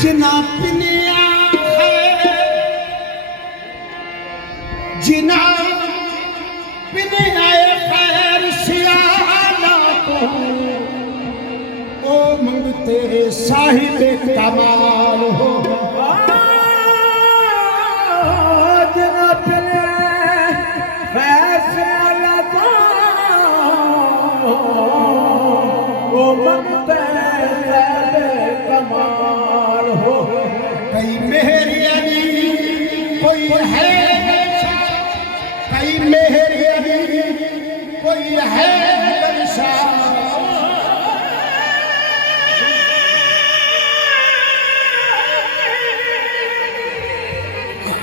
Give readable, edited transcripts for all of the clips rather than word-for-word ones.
जिना पिनिया है जिना पिनिया खैर सियाला को ओ मंगते साहिब कमाल हो जिना पिनिया खैर सियाला को ओ मंगते कमाल हो। कई मेहरी अली कोई है कई मेहरी अली कोई है दर्शा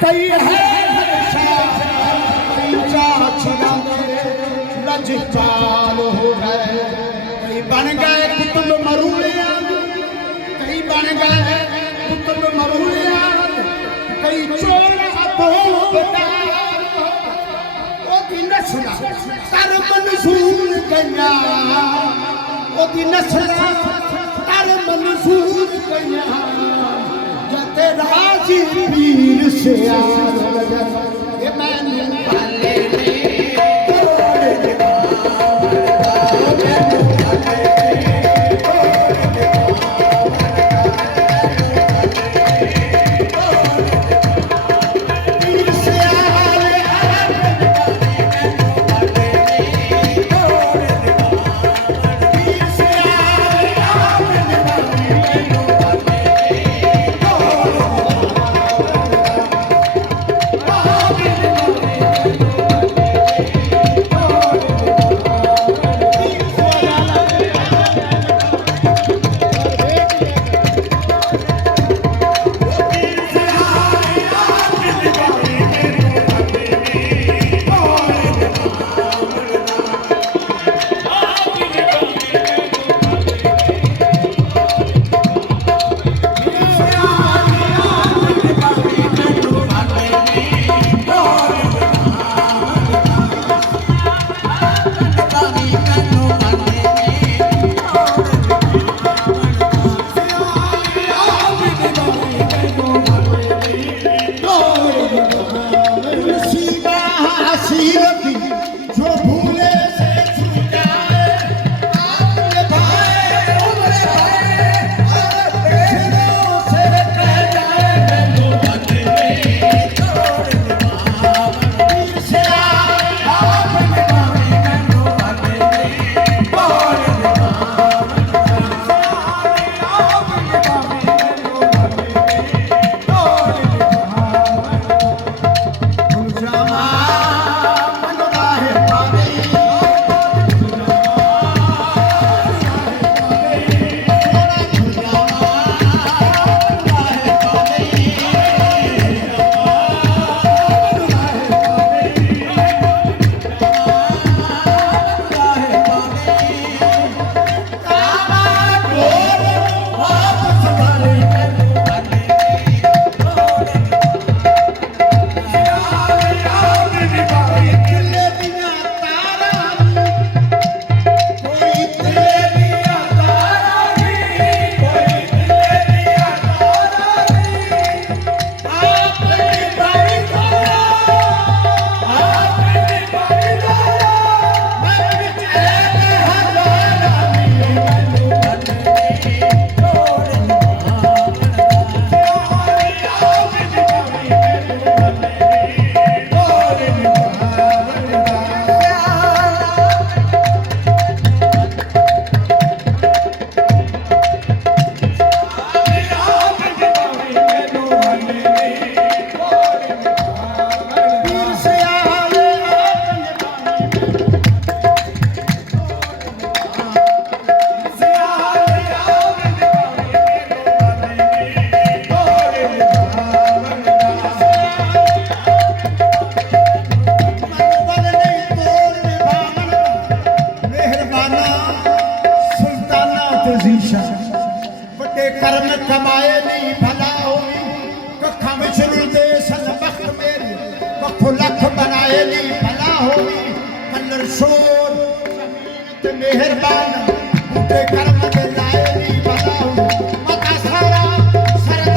कई है दर्शा कई चाचरा लजपाल हो गए कई बन गए कुतुब मरूलिया कई बन गए कुतुब मरूलिया कई चोर ओदी नस्ल तर मंसूर कन्या ओदी नस्ल तर मंसूर कन्या जते राजी पीर से ये मैंने वाले करम कमाए नहीं भला होगी कखा में दे सन बख्त मेरी कखो लख बनाए नहीं भला होगी कलर शोर जमीन मेहरबान बूटे करम दे लाए नहीं भला होगी मता सारा सर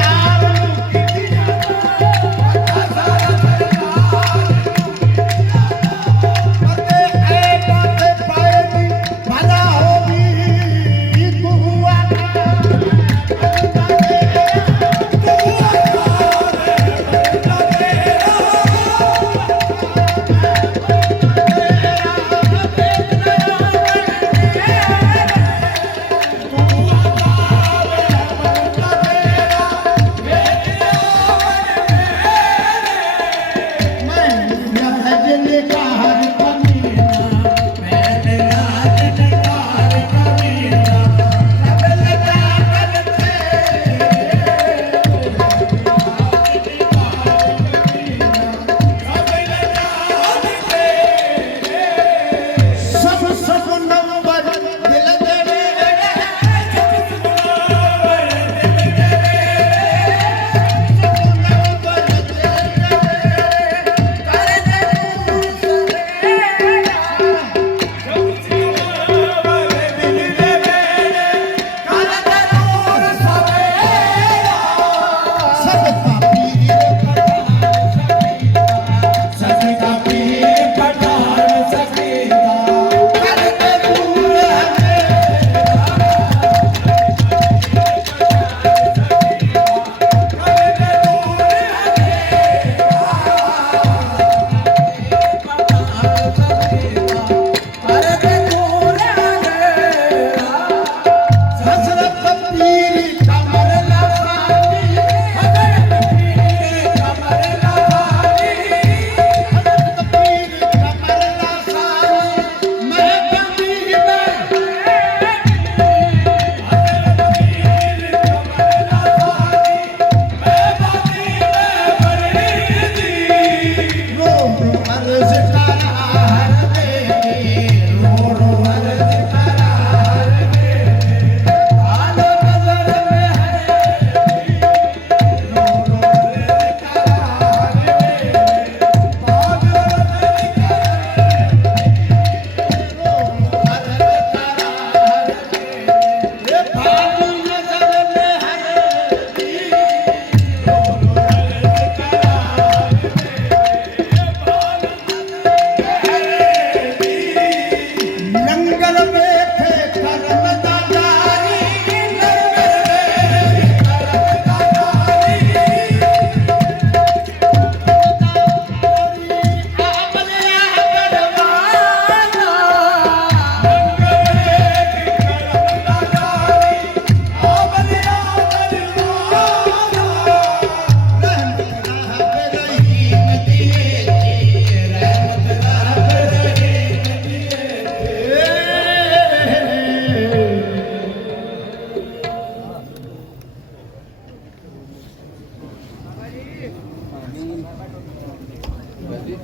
ਜੀ